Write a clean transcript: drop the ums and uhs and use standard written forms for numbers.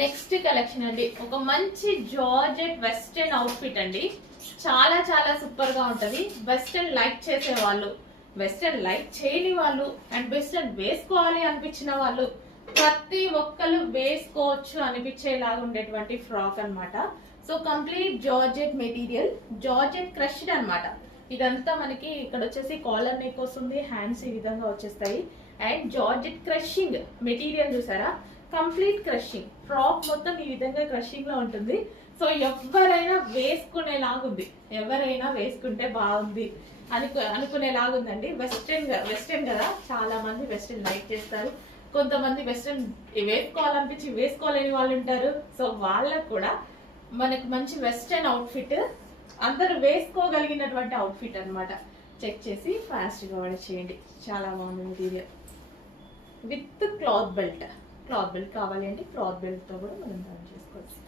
Next collection అండి, ఒక మంచి జార్జెట్ వెస్టర్న్ అవుట్ఫిట్ అండి. చాలా చాలా సూపర్ గా ఉంటది. వెస్టర్న్ లైక్ చేసే వాళ్ళు, వెస్టర్న్ లైక్ చేయని వాళ్ళు, అండ్ వెస్టర్న్ వేసుకోవాలి అనిపించిన వాళ్ళు ప్రతి ఒక్కరు వేసుకోవచ్చు అనిపించేలాగా ఉండేటువంటి ఫ్రాక్ అన్నమాట. So complete georgette material, georgette crushed అన్నమాట. ఇదంతా మనకి ఇక్కడ వచ్చేసి కాలర్ నెక్ వస్తుంది, హ్యాండ్స్ ఈ విధంగా వచ్చేస్తాయి. అండ్ జార్జెట్ క్రషింగ్ మెటీరియల్ చూసారా, కంప్లీట్ క్రషింగ్. ఫ్రాక్ మొత్తం ఈ విధంగా క్రషింగ్ లో ఉంటుంది. సో ఎవరైనా వేసుకునేలాగుంది, ఎవరైనా వేసుకుంటే బాగుంది అనుకునేలాగుందండి. వెస్టర్న్ కదా, చాలా మంది వెస్టర్న్ లైక్ చేస్తారు. కొంతమంది వెస్టర్న్ వేసుకోవాలనిపించి వేసుకోలేని వాళ్ళు ఉంటారు. సో వాళ్ళకు కూడా మనకు మంచి వెస్టర్న్ అవుట్ఫిట్, అందరూ వేసుకోగలిగినటువంటి అవుట్ఫిట్ అన్నమాట. చెక్ చేసి ఫాస్ట్గా ఆర్డర్ చేయండి. చాలా బాగుంది material with cloth belt. Cloth belt కావాలి అంటే క్లాత్ బెల్ట్తో కూడా మనం రన్ చేసుకోవచ్చు.